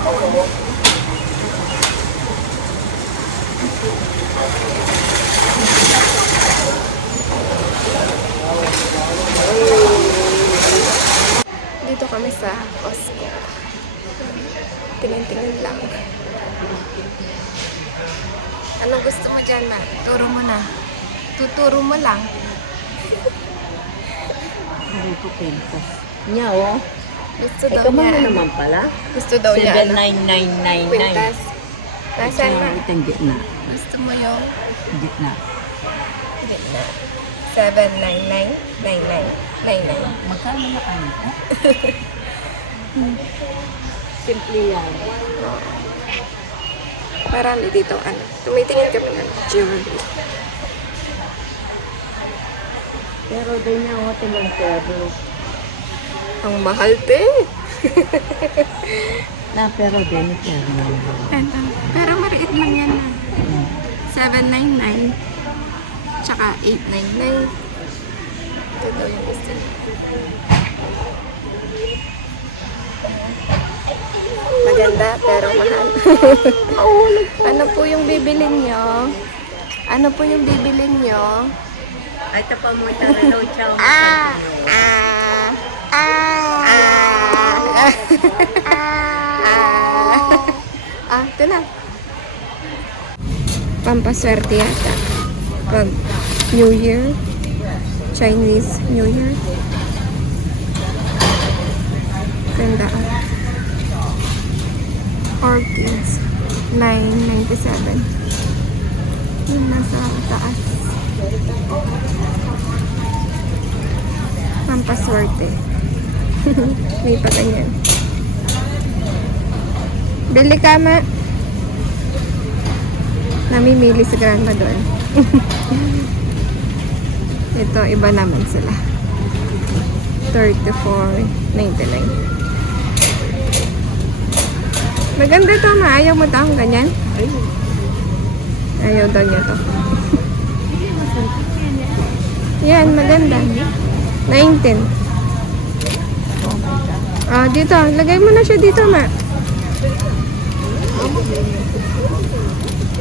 Dito kami sa Costco. Tingin-tingin lang. Anong gusto mo dyan, ma? Turo mo na. Tuturo mo lang. Hindi ko pintas. Niya, oh. Gusto daw Ikaw niya. naman pala. Gusto daw niya. 79999. Quintas. Nasaan na? Itang gitna. Gusto mo yung Gitna. gitna. 7999999. Magkano na kayo? Simple yan. Marami dito, ano. Tumitingin kami ng jewelry. Pero doon niya, oh, pero. Ang mahal, te. Pero din, pero. Pero maliit man yan na. 799. Tsaka 899. Ito daw yung gusto niya. Maganda, pero mahal. Ano po yung bibilin nyo? Ano po yung bibilin nyo? Ay, ito pa mo, taralaw chow. Ito na. Pampaswerte yata. Pag New Year. Chinese New Year. Ganda. Orchids. 997. Yung nasa taas. Pampaswerte. May pa ganyan. Bili ka, ma. Namimili si grandma doon. Ito, iba naman sila. 34.99. Maganda ito, ma. Ayaw mo taong ganyan? Ayaw daw niya to. Yan, maganda. 19. Dito. Lagay mo na siya dito, ma.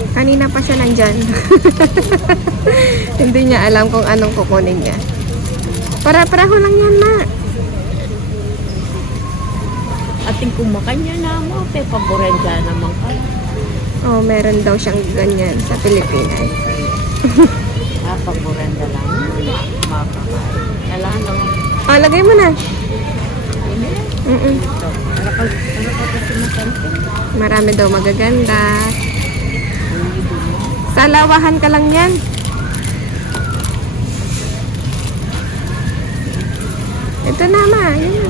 Kanina pa siya nandyan. Hindi niya alam kung anong kukunin niya. Para-paraho lang yan, ma. Ating kumakanya na mo, pe, paborenda naman ka. Oh, meron daw siyang ganyan sa Pilipinas. Paborenda lang. Makakain. Kailangan lang. Lagay mo na. Ano ka kasi makantin? Marami daw magaganda. Sa lawahan ka lang yan. Ito na, ma. Yan na.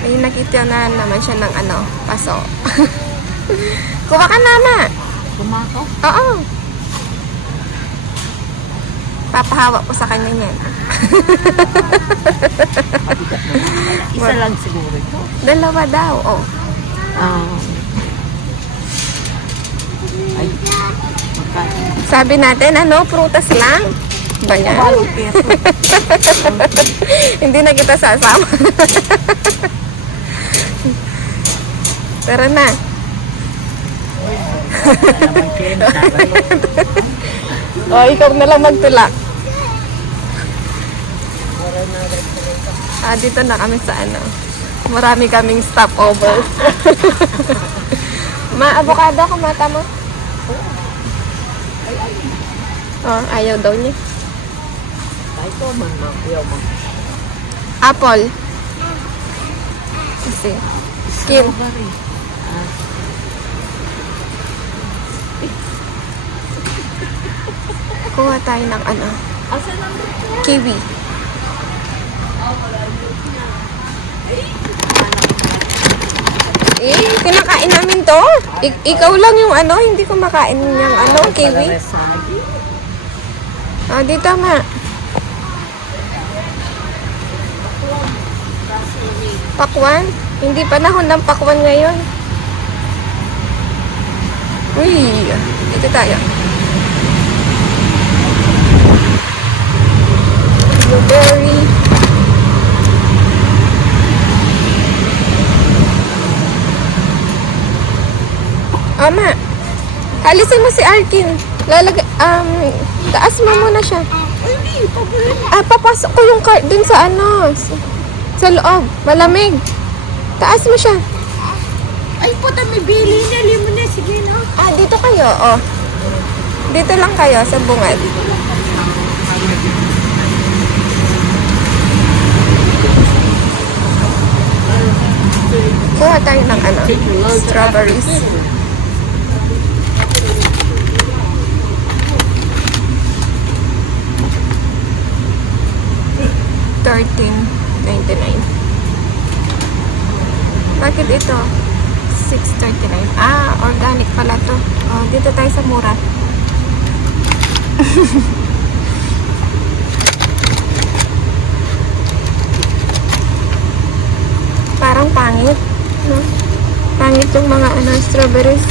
May nakita na naman siya ng paso. Kuha ka na, ma. Kumakaw? Oo. Papahawa ko sa kanya yan. Isa lang siguro ito. Dalawa daw, oh. Ay, magkain. Sabi natin, prutas lang. Ba yan? Hindi na kita sasama. Tara na. Ikaw na lang magtulak. Dito na kami sa marami kaming stopovers. Ma-avocado ko, mata mo. Ayaw daw niya. Ito man, ayaw man. Apple. Kasi, skin. Kuha tayo ng kiwi. Kinakain namin to. Ikaw lang yung hindi ko makain yung kiwi. Dito, ma. Pakwan? Hindi panahon ng pakwan ngayon. Uy, dito tayo. Ama, alisin mo si Arkin. Taas mo muna siya. Papasok ko yung cart dun sa sa loob. Malamig. Taas mo siya. Ay, puta, may bili na. Limo na, sige na. Dito kayo, oh. Dito lang kayo, sa bungad. Kuha tayo ng strawberries. $13.99. Bakit ito? $6.39. Organic pala to. Dito tayo sa mura. Parang pangit, no? Pangit yung mga strawberries.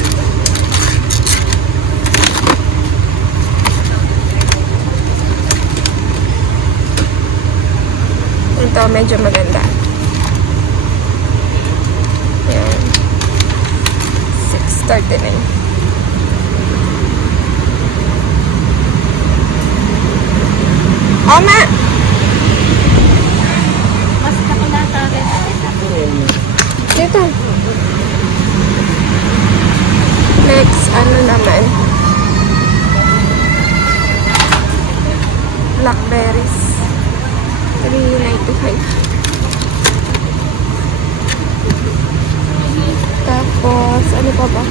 Ito medyo maganda. Yan. $6.39. Oma! Mas kakulata rin. Dito. Next, naman? Blackberries. $3.95. Tapos, ano pa ba?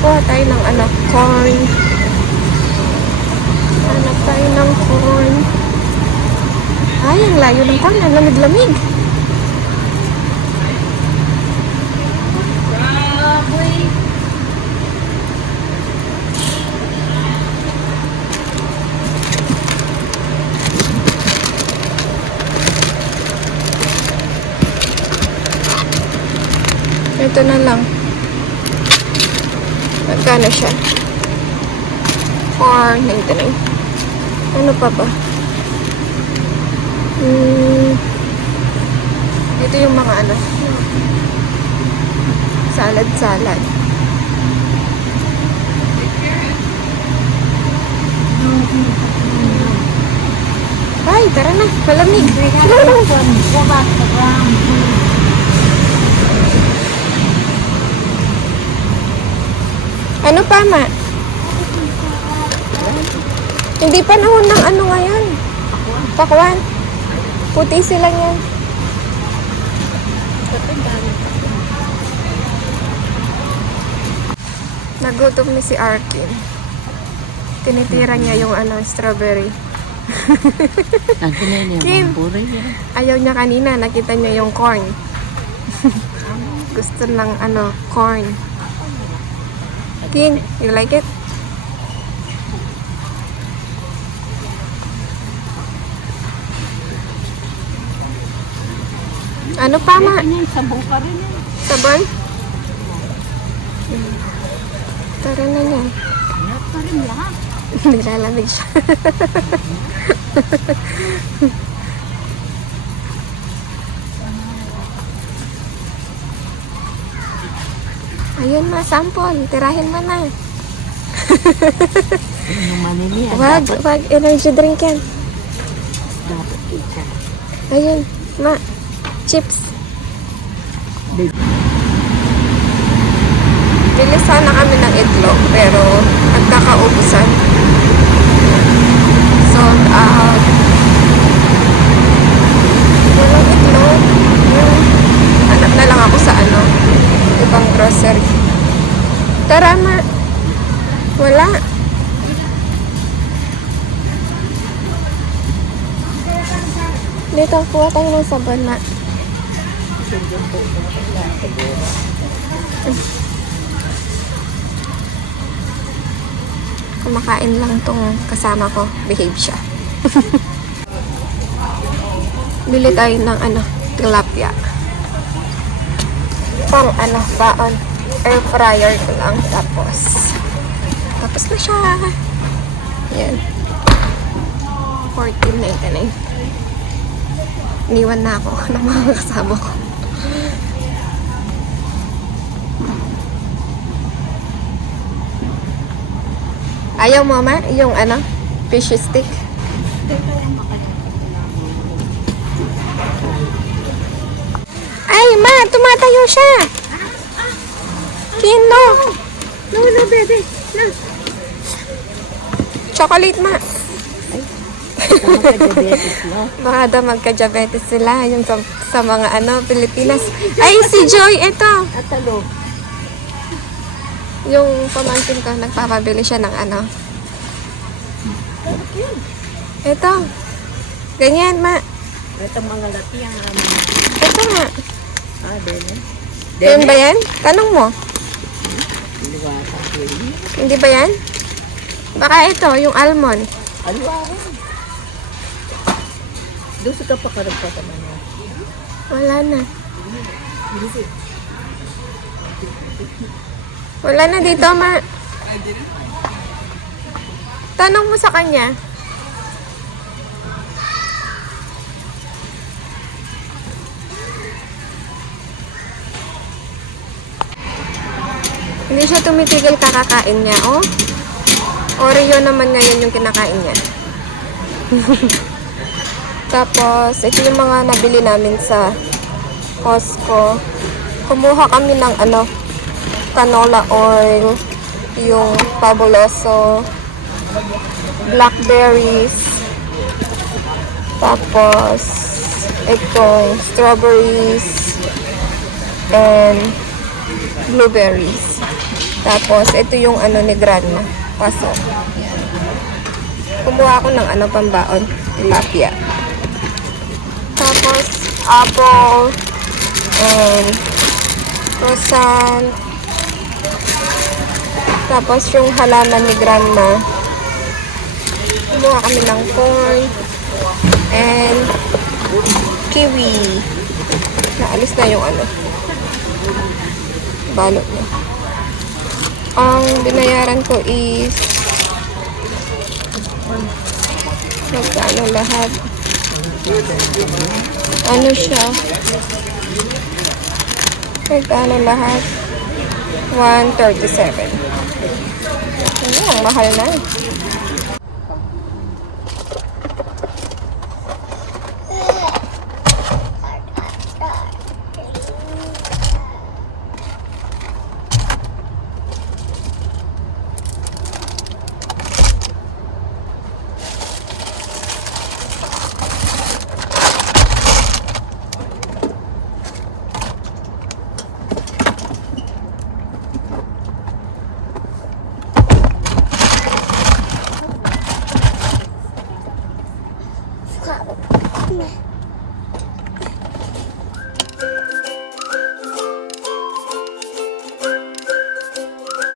Kuha tayo ng corn. Hanap tayo ng corn. Ay, ang layo ng corn. Ang lamig-lamig. Ito na lang. Magkano siya? $4.99. Ano pa ba? Ito yung mga salad. Ay, tara na. Malamig. Ano pa, Ma? Hindi panahon ng ngayon. Pakwan. Puti sila yan. Nagutom ni si Arkin. Tinitira niya yung strawberry. Kim, ayaw niya kanina. Nakita niya yung corn. Gusto lang corn. Kim, you like it? Ano pa, Ma? Sabong pa rin yan. Sabon? Tara na yan. Pa rin lahat. Nilalamig siya. Ayun, Ma, sample. Tirahin mo na. Yung manili. Wag, energy drink yan. Dapat isa. Ayun, Ma. Chips. Bili sana kami ng itlog, pero nagkakaubusan. Sold out. Walang itlog. Hanap na lang ako sa ibang grocery. Tara, Ma. Wala. Dito, kuha tayo ng sabon, Ma. Kumakain lang tong kasama ko. Behave siya. Bili tayo ng tilapia. Pang baon. Air fryer ko lang. Tapos na siya. Yan. $14.99. Iniwan na ako ng mga kasama ko. Ayaw mo, ma? Yung ano? Fish stick? Ay, ma! Tumatayo siya! Kino! No, baby. No. Chocolate, ma! Diabetes, no? Baka daw magka-diabetes sila yung sa mga ano, Pilipinas. Ay, si Joy, ito! Atalo. Yung pamangkin ko, nagpapabili siya ng ano. Ito. Ganyan, ma. Ito mga lati ang amin. Ito nga. Dene. Yan ba yan? Tanong mo. Liwata. Hindi ba yan? Baka ito, yung almond. Alwaro. Doon sa kapakarap pa naman yan. Wala na. Wala na dito, ma. Tanong mo sa kanya. Hindi siya tumitigil kakakain niya, oh. Oreo naman ngayon yung kinakain niya. Tapos, ito yung mga nabili namin sa Costco. Kumuha kami ng ano, canola oil, yung Fabuloso, blackberries, tapos ito, strawberries, and blueberries. Tapos, ito yung ano ni Grandma. Paso. Kumuha ako ng ano pambaon, tilapia. Tapos, apple, and croissant. Tapos, yung halaman ni Grandma. Kumuha kami ng corn, and kiwi. Naalis na yung ano, balot niya. Ang binayaran ko is magkano lahat? Ano siya? Magkano lahat? 137. Ang mahal na. Yeah.